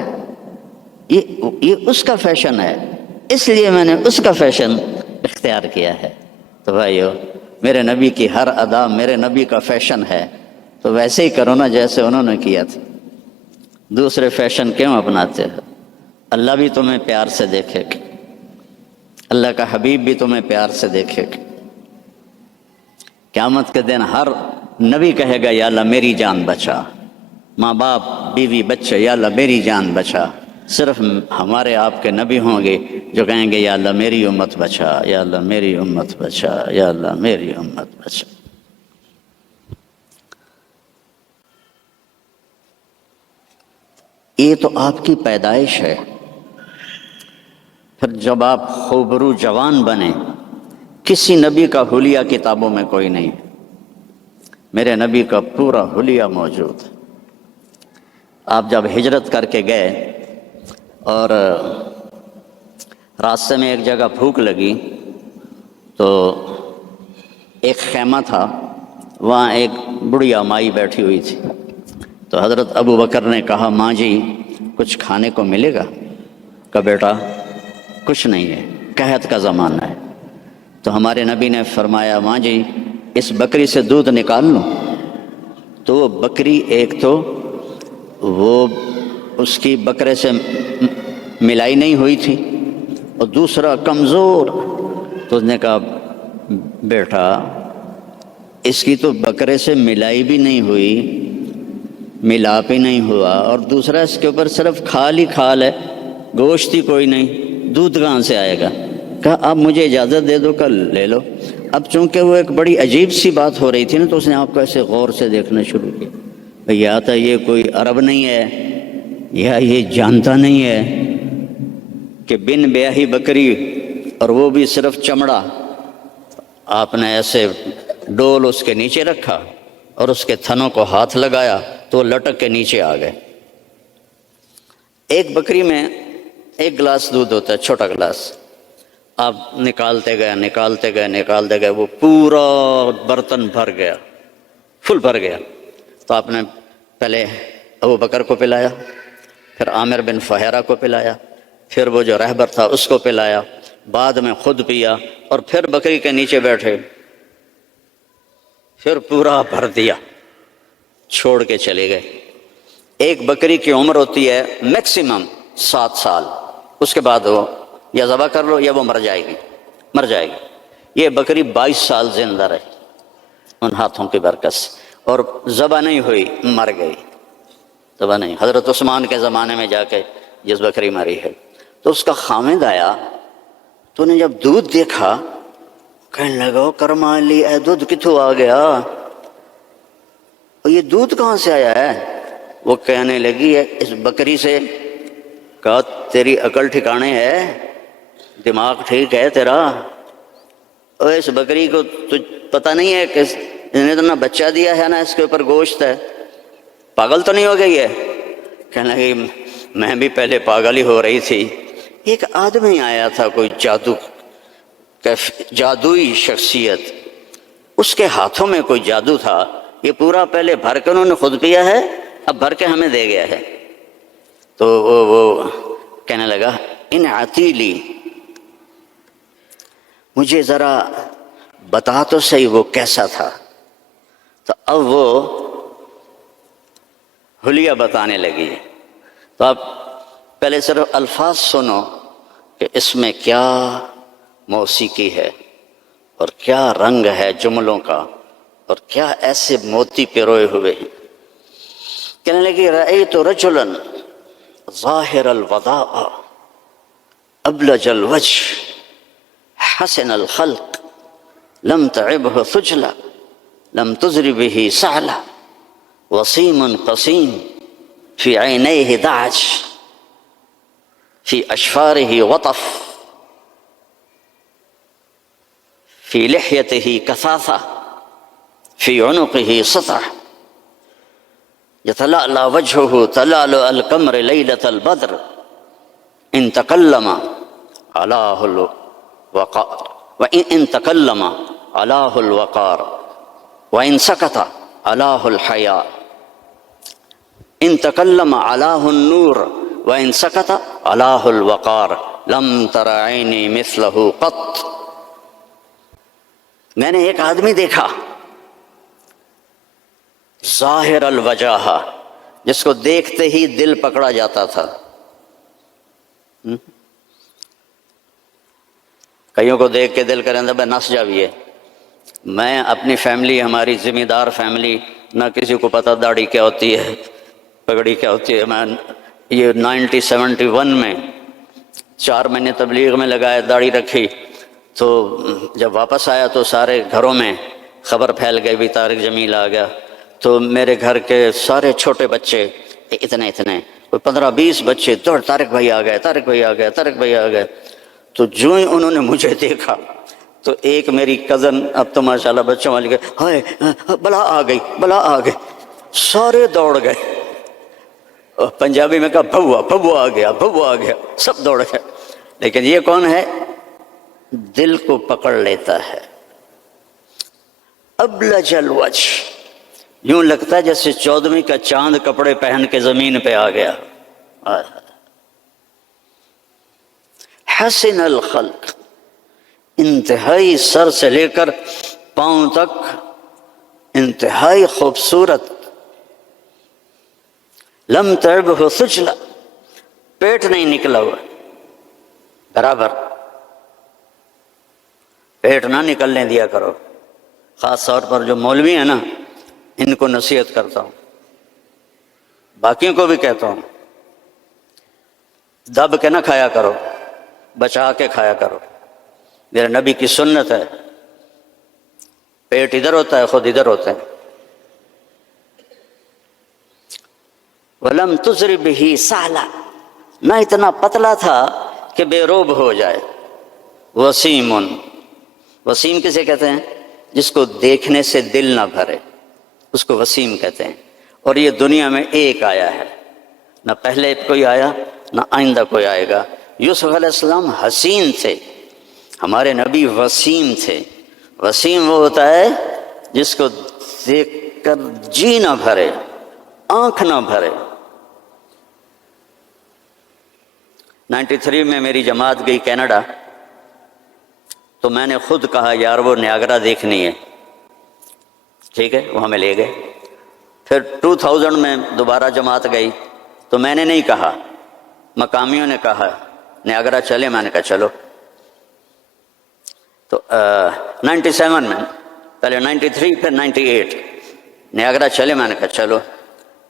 یہ اس کا فیشن ہے، اس لیے میں نے اس کا فیشن اختیار کیا ہے۔ تو بھائیو، میرے نبی کی ہر ادا میرے نبی کا فیشن ہے، تو ویسے ہی کرو نا جیسے انہوں نے کیا تھا۔ دوسرے فیشن کیوں اپناتے ہو؟ اللہ بھی تمہیں پیار سے دیکھے گا، اللہ کا حبیب بھی تمہیں پیار سے دیکھے گا۔ قیامت کے دن ہر نبی کہے گا یا اللہ میری جان بچا، ماں باپ بیوی بچے یا اللہ میری جان بچا۔ صرف ہمارے آپ کے نبی ہوں گے جو کہیں گے یا اللہ میری امت بچا، یا اللہ میری امت بچا، یا اللہ میری امت بچا۔ یہ تو آپ کی پیدائش ہے، پھر جب آپ خوبرو جوان بنے، کسی نبی کا حلیہ کتابوں میں کوئی نہیں، میرے نبی کا پورا حلیہ موجود ہے۔ آپ جب ہجرت کر کے گئے اور راستے میں ایک جگہ بھوک لگی تو ایک خیمہ تھا، وہاں ایک بڑھیا مائی بیٹھی ہوئی تھی، تو حضرت ابو بکر نے کہا ماں جی کچھ کھانے کو ملے گا؟ کہا بیٹا کچھ نہیں ہے، قحط کا زمانہ ہے۔ تو ہمارے نبی نے فرمایا ماں جی اس بکری سے دودھ نکال لوں؟ تو وہ بکری ایک تو وہ اس کی بکرے سے ملائی نہیں ہوئی تھی، اور دوسرا کمزور، تو اس نے کہا بیٹا اس کی تو بکرے سے ملائی بھی نہیں ہوئی، ملاپ ہی نہیں ہوا، اور دوسرا اس کے اوپر صرف کھال ہی کھال ہے، گوشت ہی کوئی نہیں، دودھ کہاں سے آئے گا؟ کہا اب مجھے اجازت دے دو، کل لے لو۔ اب چونکہ وہ ایک بڑی عجیب سی بات ہو رہی تھی نا، تو اس نے آپ کو ایسے غور سے دیکھنا شروع کیا، یا تو یہ کوئی عرب نہیں ہے، یا یہ جانتا نہیں ہے کہ بن بیاہی بکری اور وہ بھی صرف چمڑا، آپ نے ایسے ڈول اس کے نیچے رکھا اور اس کے تھنوں کو ہاتھ لگایا تو وہ لٹک کے نیچے آ گئے۔ ایک بکری میں ایک گلاس دودھ ہوتا ہے، چھوٹا گلاس، آپ نکالتے گئے، وہ پورا برتن بھر گیا، فل بھر گیا۔ تو آپ نے پہلے ابو بکر کو پلایا، پھر عامر بن فہیرہ کو پلایا، پھر وہ جو رہبر تھا اس کو پلایا، بعد میں خود پیا، اور پھر بکری کے نیچے بیٹھے، پھر پورا بھر دیا، چھوڑ کے چلے گئے۔ ایک بکری کی عمر ہوتی ہے میکسیمم 7 سال، اس کے بعد وہ یا ذبح کر لو یا وہ مر جائے گی۔ یہ بکری 22 سال زندہ رہی ان ہاتھوں کی برکت سے، اور ذبح نہیں ہوئی، مر گئی، ذبح نہیں۔ حضرت عثمان کے زمانے میں جا کے جس بکری مری ہے، تو اس کا خامد آیا، تو نے جب دودھ دیکھا کہنے لگا کرما لی اے دودھ کتوں آ گیا، اور یہ دودھ کہاں سے آیا ہے؟ وہ کہنے لگی ہے اس بکری سے۔ کہا تیری عقل ٹھکانے ہے، دماغ ٹھیک ہے تیرا؟ اور اس بکری کو تو پتہ نہیں ہے کہ اس نے تو نہ بچہ دیا ہے نہ اس کے اوپر گوشت ہے، پاگل تو نہیں ہو گئی ہے؟ کہنے لگی میں بھی پہلے پاگل ہی ہو رہی تھی۔ ایک آدمی آیا تھا، کوئی جادوئی شخصیت، اس کے ہاتھوں میں کوئی جادو تھا، یہ پورا پہلے بھر کے انہوں نے خود پیا ہے، اب بھر کے ہمیں دے گیا ہے۔ تو وہ کہنے لگا ان عتیلی، مجھے ذرا بتا تو صحیح وہ کیسا تھا۔ تو اب وہ حلیہ بتانے لگی۔ تو آپ پہلے صرف الفاظ سنو کہ اس میں کیا موسیقی ہے اور کیا رنگ ہے جملوں کا، اور کیا ایسے موتی پروئے ہوئے ہیں۔ کہنے لگی رأیت رجلا ظاہر الوداع ابلج الوجه حسن الخلق لم تعبه ثجلا لم تزر به سعلا وسيم قسيم في عينيه دعج في أشفاره وطف في لحيته كثافة في عنقه سطع يتلألأ وجهه تلألؤ القمر ليلة البدر إن تكلم علاه الوقار وإن تكلم علاه الوقار وإن سكت علاه الحياء إن تكلم علاه النور وإن سكت علاه الوقار لم تر عینی مثلہ قط، میں نے ایک آدمی دیکھا ظاہر الوجاہ، جس کو دیکھتے ہی دل پکڑا جاتا تھا۔ کئیوں کو دیکھ کے دل کریں بھائی نس جاویے۔ میں اپنی فیملی، ہماری ذمہ دار فیملی، نہ کسی کو پتہ داڑھی کیا ہوتی ہے، پگڑی کیا ہوتی ہے۔ میں یہ 1971 میں 4 مہینے تبلیغ میں لگائے، داڑھی رکھی، تو جب واپس آیا تو سارے گھروں میں خبر پھیل گئی بھی طارق جمیل آ گیا۔ تو میرے گھر کے سارے چھوٹے بچے، اتنے کوئی 15-20 بچے دوڑ، طارق بھائی آ گئے، طارق بھائی آ گئے، طارق بھائی آ گئے۔ تو جو ہی انہوں نے مجھے دیکھا تو ایک میری کزن، اب تو ماشاءاللہ بچوں والی، گئے ہائے بلا آ گئی، بلا آ گئی، سارے دوڑ گئے۔ اور پنجابی میں کہا بھوا بھوا آ گیا، بھوا آ گیا، سب دوڑ گئے۔ لیکن یہ کون ہے؟ دل کو پکڑ لیتا ہے۔ ابلج الوجہ، یوں لگتا ہے جیسے 14ویں کا چاند کپڑے پہن کے زمین پہ آ گیا۔ حسن الخلق، انتہائی سر سے لے کر پاؤں تک انتہائی خوبصورت۔ لم تعبہ سجلا، پیٹ نہیں نکلا ہوا، برابر پیٹ نہ نکلنے دیا کرو۔ خاص طور پر جو مولوی ہیں نا، ان کو نصیحت کرتا ہوں، باقیوں کو بھی کہتا ہوں، دب کے نہ کھایا کرو، بچا کے کھایا کرو۔ میرے نبی کی سنت ہے، پیٹ ادھر ہوتا ہے، خود ادھر ہوتے ہیں۔ وَلَمْ تُزْرِ بِهِ سَهْلًا، نہ اتنا پتلا تھا کہ بے روب ہو جائے۔ وسیم، وسیم کسے کہتے ہیں؟ جس کو دیکھنے سے دل نہ بھرے، اس کو وسیم کہتے ہیں۔ اور یہ دنیا میں ایک آیا ہے، نہ پہلے کوئی آیا نہ آئندہ کوئی آئے گا۔ یوسف علیہ السلام حسین تھے، ہمارے نبی وسیم تھے۔ وسیم وہ ہوتا ہے جس کو دیکھ کر جی نہ بھرے، آنکھ نہ بھرے۔ 93 میں میری جماعت گئی کینیڈا، تو میں نے خود کہا یار وہ نیاگرا دیکھنی ہے، ٹھیک ہے، وہاں میں لے گئے۔ پھر 2000 میں دوبارہ جماعت گئی تو میں نے نہیں کہا، مقامیوں نے کہا نیاگرا چلے، میں نے کہا چلو۔ تو 97 میں، پہلے 93 پھر 98، نیاگرا چلے، میں نے کہا چلو۔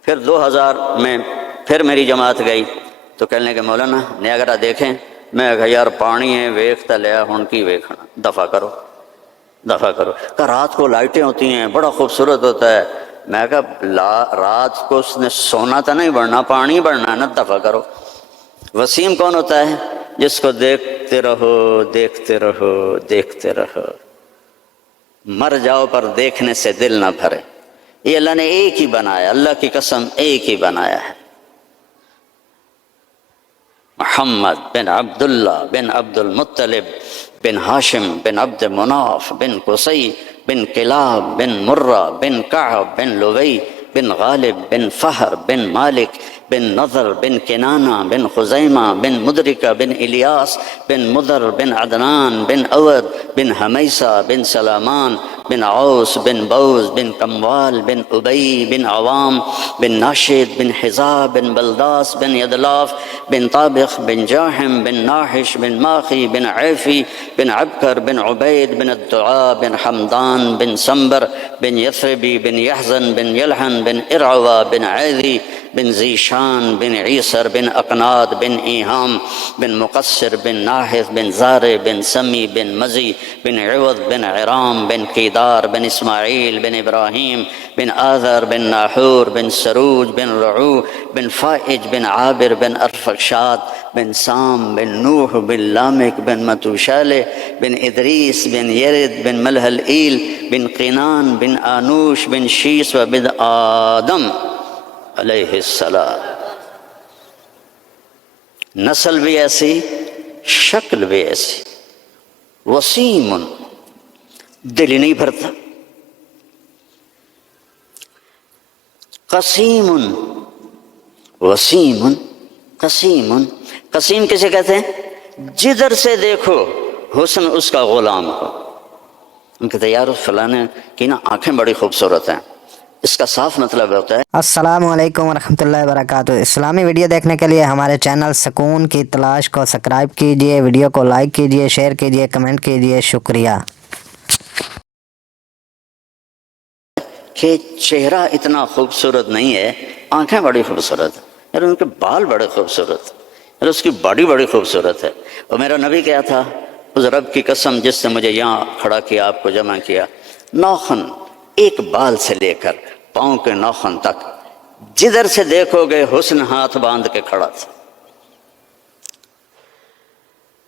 پھر 2000 میں پھر میری جماعت گئی تو کہنے لگے مولانا نیاگرا دیکھیں۔ میں کہا یار پانی ہے، ویکھتا لیا ہن کی ویکھنا، دفع کرو دفع کرو۔ کہ رات کو لائٹیں ہوتی ہیں، بڑا خوبصورت ہوتا ہے۔ میں کہا رات کو اس نے سونا تو نہیں بڑھنا، پانی بڑھنا ہے نا، دفع کرو۔ وسیم کون ہوتا ہے؟ جس کو دیکھتے رہو، دیکھتے رہو، دیکھتے رہو، مر جاؤ پر دیکھنے سے دل نہ بھرے۔ یہ اللہ نے ایک ہی بنایا، اللہ کی قسم ایک ہی بنایا ہے۔ محمد بن عبداللہ بن عبد المطلب بن ہاشم بن عبد مناف بن قصی بن کلاب بن مرہ بن کعب بن لوی بن غالب بن فہر بن مالک بن نضر بن کنانہ بن خزیمہ بن مدرکہ بن الیاس بن مدر بن عدنان بن اود بن حمیسہ بن سلامان بن عوس بن بوز بن کموال بن ابی بن عوام بن ناشد بن حزاب بن بلداس بن یدلاف بن طابخ بن جاحم بن ناحش بن ماخی بن عیفی بن عبکر بن عبید بن الدعاء بن حمدان بن سنبر بن یثربی بن یحزن بن یلحن بن ارعوا بن عیدی بن زیشان بن عیسر بن اقناد بن ایہام بن مقصر بن ناحث بن زارع بن سمی بن مزی بن عوض بن عرام بن قیدار بن اسماعیل بن ابراہیم بن آذر بن ناحور بن سروج بن رعو بن فائج بن عابر بن ارفقشاد بن سام بن نوح بن لامک بن متوشالہ بن ادریس بن یرد بن ملح الایل بن قینان بن آنوش بن شیس و بن آدم علیہ السلام۔ نسل بھی ایسی، شکل بھی ایسی۔ وسیم، دل ہی نہیں بھرتا۔ قسیم، وسیم قسیم۔ قسیم کسے کہتے ہیں؟ جدھر سے دیکھو حسن اس کا غلام ہو. ہم کہتے ہیں یار فلانے کی نا آنکھیں بڑی خوبصورت ہیں، اس کا صاف مطلب ہوتا ہے السلام علیکم ورحمۃ اللہ وبرکاتہ. اسلامی ویڈیو دیکھنے کے لیے ہمارے چینل سکون کی تلاش کو سبسکرائب کیجیے، ویڈیو کو لائک کیجیے، شیئر کیجیے، کمنٹ کیجیے. شکریہ. کہ چہرہ اتنا خوبصورت نہیں ہے، آنکھیں بڑی خوبصورت ہیں، یار ان کے بال بڑے خوبصورت ہیں، یار اس کی باڈی بڑی خوبصورت ہے. اور میرا نبی کیا تھا، اس رب کی قسم جس نے مجھے یہاں کھڑا کیا، آپ کو جمع کیا، ناخن ایک بال سے لے کر پاؤں کے ناخن تک جدھر سے دیکھو گے حسن ہاتھ باندھ کے کھڑا تھا.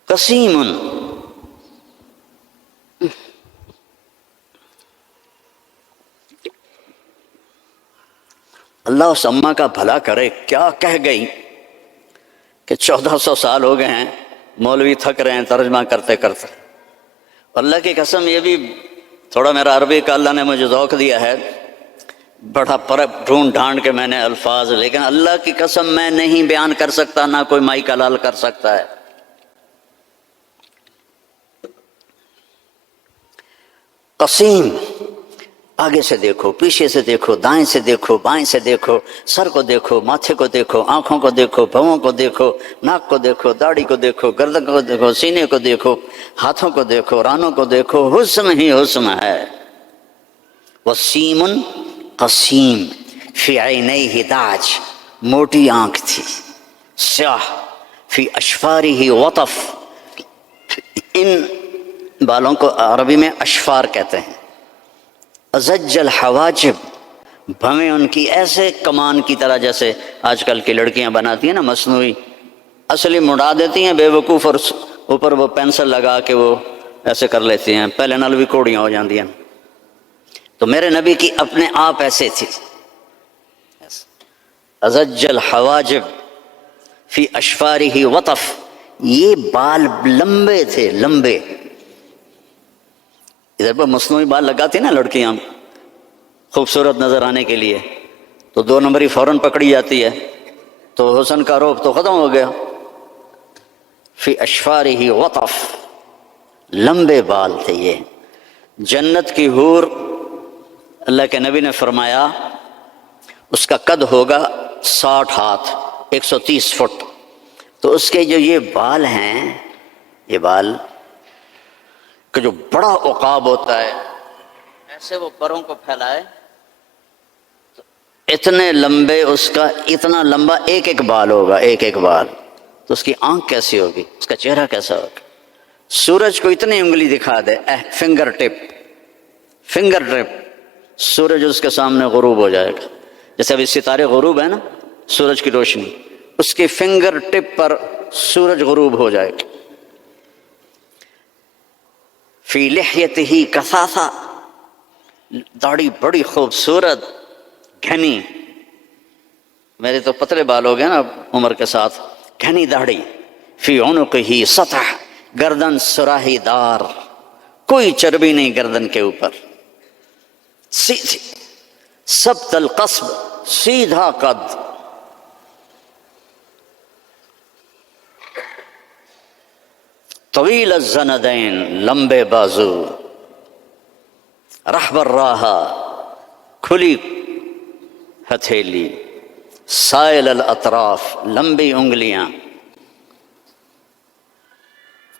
قسیم، اللہ اس اماں کا بھلا کرے، کیا کہہ گئی کہ 1400 سال ہو گئے ہیں مولوی تھک رہے ہیں ترجمہ کرتے کرتے. اللہ کی قسم یہ بھی تھوڑا میرا عربی کا اللہ نے مجھے ذوق دیا ہے، بڑا ڈھونڈ ڈھانڈ کے میں نے الفاظ، لیکن اللہ کی قسم میں نہیں بیان کر سکتا، نہ کوئی مائک حلال کر سکتا ہے. قسیم، آگے سے دیکھو، پیچھے سے دیکھو، دائیں سے دیکھو، بائیں سے دیکھو، سر کو دیکھو، ماتھے کو دیکھو، آنکھوں کو دیکھو، بھووں کو دیکھو، ناک کو دیکھو، داڑھی کو دیکھو، گردن کو دیکھو، سینے کو دیکھو، ہاتھوں کو دیکھو، رانوں کو دیکھو، حسن ہی حسن ہے. وسیم قسیم فی عینیہ داج، موٹی آنکھ تھی، سیاہ، فی اشفارہ وطف، ان بالوں کو عربی میں اشفار کہتے ہیں. ازج الحواجب، بھویں ان کی ایسے کمان کی طرح جیسے آج کل کی لڑکیاں بناتی ہیں نا مصنوعی، اصلی مڑا دیتی ہیں بے وقوف، اور اوپر وہ پینسل لگا کے وہ ایسے کر لیتی ہیں، پہلے نال بھی کوڑیاں ہو جاندی ہیں. تو میرے نبی کی اپنے آپ ایسے تھی، ازج الحواجب فی اشفارہ وطف، یہ بال لمبے تھے، لمبے. ادھر پر مصنوعی بال لگاتی نا لڑکیاں خوبصورت نظر آنے کے لیے، تو 2 نمبری فوراً پکڑی جاتی ہے، تو حسن کا روپ تو ختم ہو گیا. فی اشفارہ وطف، لمبے بال تھے یہ. جنت کی حور، اللہ کے نبی نے فرمایا اس کا قد ہوگا 60 ہاتھ، 130 فٹ. تو اس کے جو یہ بال ہیں، یہ بال کہ جو بڑا عقاب ہوتا ہے، ایسے وہ پروں کو پھیلائے تو اتنے لمبے، اس کا اتنا لمبا ایک ایک بال ہوگا، ایک ایک بال. تو اس کی آنکھ کیسی ہوگی، اس کا چہرہ کیسا ہوگا. سورج کو اتنی انگلی دکھا دے، فنگر ٹپ، سورج اس کے سامنے غروب ہو جائے گا. جیسے ابھی ستارے غروب ہے نا، سورج کی روشنی، اس کی فنگر ٹپ پر سورج غروب ہو جائے گا. فی لحیتہ کثافہ، داڑھی بڑی خوبصورت گھنی، میرے تو پتلے بال ہو گئے نا عمر کے ساتھ، گھنی داڑھی. فی عنقہ سطح، گردن سراہی دار، کوئی چربی نہیں گردن کے اوپر، سیدھی. سبط القصب، سیدھا قد. طویل الزندین، لمبے بازو. رحب الراحہ، کھلی ہتھیلی. سائل الاطراف، لمبی انگلیاں.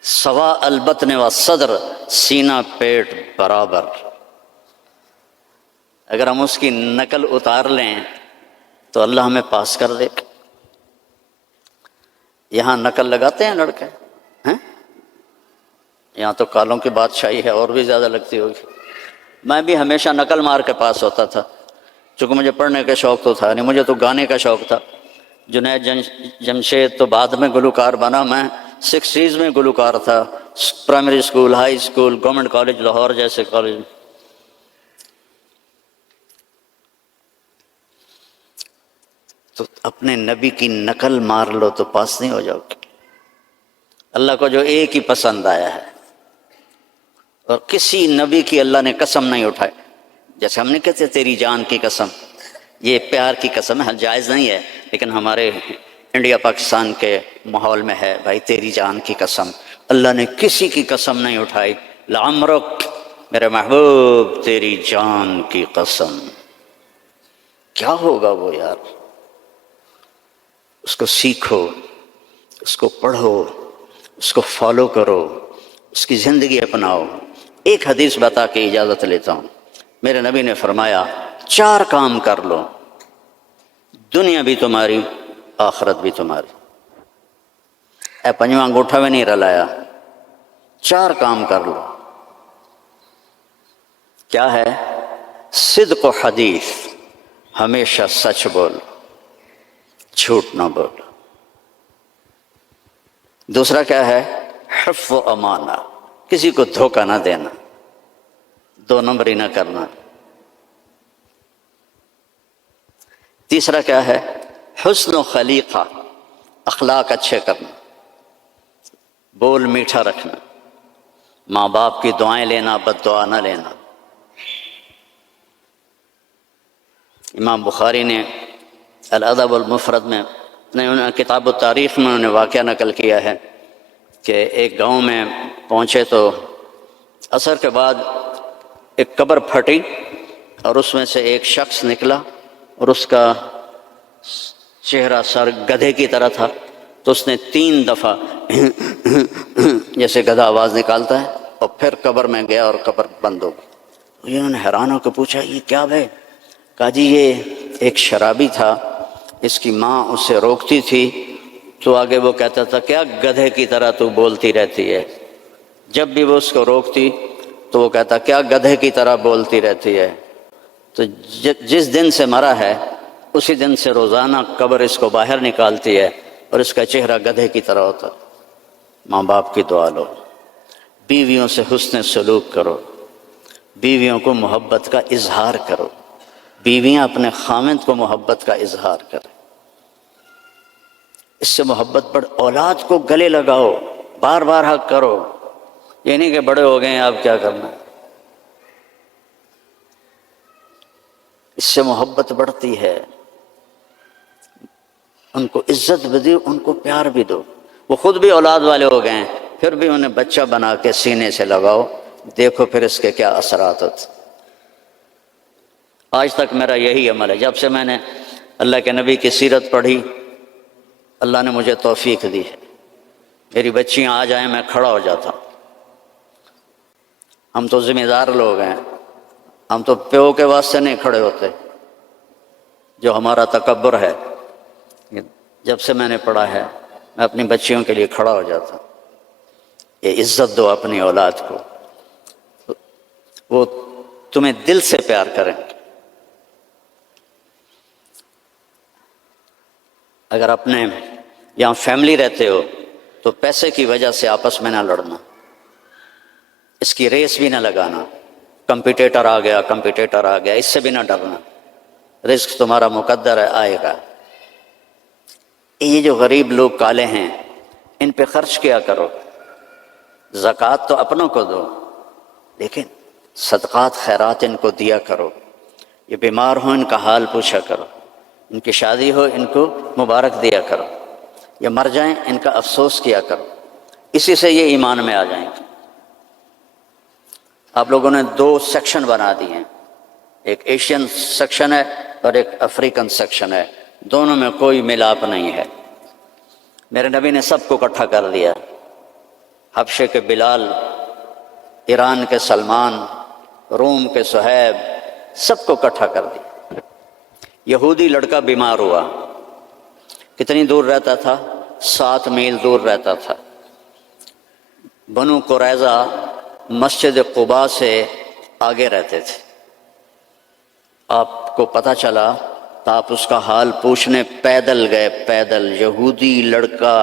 سوا البطن والصدر، سینہ پیٹ برابر. اگر ہم اس کی نقل اتار لیں تو اللہ ہمیں پاس کر دے. یہاں نقل لگاتے ہیں لڑکے ہیں، یہاں تو کالوں کی بادشاہی ہے، اور بھی زیادہ لگتی ہوگی. میں بھی ہمیشہ نقل مار کے پاس ہوتا تھا، چونکہ مجھے پڑھنے کا شوق تو تھا نہیں، مجھے تو گانے کا شوق تھا. جنید جمشید تو بعد میں گلوکار بنا، میں 60s میں گلوکار تھا. Primary school, high school, government college Lahore جیسے کالج. تو اپنے نبی کی نقل مار لو تو پاس نہیں ہو جاؤ گے. اللہ کو جو ایک ہی پسند آیا ہے، اور کسی نبی کی اللہ نے قسم نہیں اٹھائی. جیسے ہم نے کہتے تیری جان کی قسم، یہ پیار کی قسم ہے، جائز نہیں ہے، لیکن ہمارے انڈیا پاکستان کے ماحول میں ہے، بھائی تیری جان کی قسم، اللہ نے کسی کی قسم نہیں اٹھائی، لعمرک میرے محبوب تیری جان کی قسم۔ کیا ہوگا وہ یار؟ اس کو سیکھو، اس کو پڑھو، اس کو فالو کرو، اس کی زندگی اپناؤ۔ ایک حدیث بتا کے اجازت لیتا ہوں۔ میرے نبی نے فرمایا 4 کام کر لو، دنیا بھی تمہاری، آخرت بھی تمہاری۔ اے پنجواں انگوٹھا میں نہیں رلایا، 4 کام کر لو۔ کیا ہے؟ صدق و حدیث، ہمیشہ سچ بول، جھوٹ نہ بول۔ دوسرا کیا ہے؟ حفظ و امانہ، کسی کو دھوکہ نہ دینا، 2 نمبری نہ کرنا۔ تیسرا کیا ہے؟ حسن و خلیقہ، اخلاق اچھے کرنا، بول میٹھا رکھنا، ماں باپ کی دعائیں لینا، بد دعا نہ لینا۔ امام بخاری نے الادب المفرد میں کتاب التاریخ میں انہوں نے واقعہ نقل کیا ہے کہ ایک گاؤں میں پہنچے تو عصر کے بعد ایک قبر پھٹی اور اس میں سے ایک شخص نکلا اور اس کا چہرہ سر گدھے کی طرح تھا، تو اس نے 3 دفعہ جیسے گدھا آواز نکالتا ہے اور پھر قبر میں گیا اور قبر بند ہو گئی۔ انہوں نے حیران ہو کے پوچھا یہ کیا ہے؟ کہا جی یہ ایک شرابی تھا، اس کی ماں اسے روکتی تھی تو آگے وہ کہتا تھا کیا گدھے کی طرح تو بولتی رہتی ہے، جب بھی وہ اس کو روکتی تو وہ کہتا کیا گدھے کی طرح بولتی رہتی ہے۔ تو جس دن سے مرا ہے اسی دن سے روزانہ قبر اس کو باہر نکالتی ہے اور اس کا چہرہ گدھے کی طرح ہوتا۔ ماں باپ کی دعا لو، بیویوں سے حسن سلوک کرو، بیویوں کو محبت کا اظہار کرو، بیویاں اپنے خاوند کو محبت کا اظہار کریں، اس سے محبت بڑھ، اولاد کو گلے لگاؤ، بار بار حق کرو، یہ نہیں کہ بڑے ہو گئے ہیں اب کیا کرنا۔ اس سے محبت بڑھتی ہے، ان کو عزت بھی دو، ان کو پیار بھی دو۔ وہ خود بھی اولاد والے ہو گئے ہیں پھر بھی انہیں بچہ بنا کے سینے سے لگاؤ، دیکھو پھر اس کے کیا اثرات ہوتے۔ آج تک میرا یہی عمل ہے، جب سے میں نے اللہ کے نبی کی سیرت پڑھی اللہ نے مجھے توفیق دی ہے، میری بچیاں آ جائیں میں کھڑا ہو جاتا ہوں۔ ہم تو ذمہ دار لوگ ہیں، ہم تو پیو کے واسطے نہیں کھڑے ہوتے، جو ہمارا تکبر ہے۔ جب سے میں نے پڑھا ہے میں اپنی بچیوں کے لیے کھڑا ہو جاتا ہوں۔ یہ عزت دو اپنی اولاد کو، وہ تمہیں دل سے پیار کریں۔ اگر اپنے یہاں فیملی رہتے ہو تو پیسے کی وجہ سے آپس میں نہ لڑنا، اس کی ریس بھی نہ لگانا، کمپیٹیٹر آ گیا اس سے بھی نہ ڈرنا، رزق تمہارا مقدر ہے، آئے گا۔ یہ جو غریب لوگ کالے ہیں ان پہ خرچ کیا کرو، زکوٰۃ تو اپنوں کو دو لیکن صدقات خیرات ان کو دیا کرو۔ یہ بیمار ہوں ان کا حال پوچھا کرو، ان کی شادی ہو ان کو مبارک دیا کرو، یا مر جائیں ان کا افسوس کیا کرو، اسی سے یہ ایمان میں آ جائیں گے۔ آپ لوگوں نے 2 سیکشن بنا دیے ہیں، ایک ایشین سیکشن ہے اور ایک افریقن سیکشن ہے، دونوں میں کوئی ملاپ نہیں ہے۔ میرے نبی نے سب کو اکٹھا کر دیا، حبشے کے بلال، ایران کے سلمان، روم کے صہیب، سب کو اکٹھا کر دیا۔ یہودی لڑکا بیمار ہوا، کتنی دور رہتا تھا؟ 7 میل دور رہتا تھا۔ بنو قریظہ مسجد قباء سے آگے رہتے تھے۔ آپ کو پتہ چلا تو آپ اس کا حال پوچھنے پیدل گئے، پیدل، یہودی لڑکا،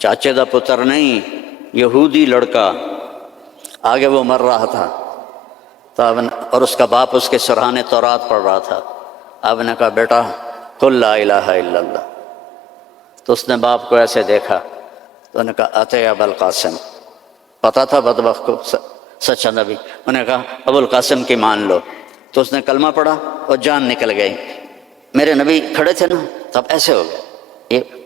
چاچے دا پتر نہیں، یہودی لڑکا، آگے وہ مر رہا تھا اور اس کا باپ اس کے سرحانے تورات پڑھ رہا تھا۔ آپ نے کہا بیٹا قل لا الہ الا اللہ، تو اس نے باپ کو ایسے دیکھا تو انہوں نے کہا اتے ابو القاسم، پتا تھا بدبخت کو سچا نبی، انہوں نے کہا ابو القاسم کی مان لو، تو اس نے کلمہ پڑھا اور جان نکل گئی۔ میرے نبی کھڑے تھے نا تب ایسے ہو گئے، یہ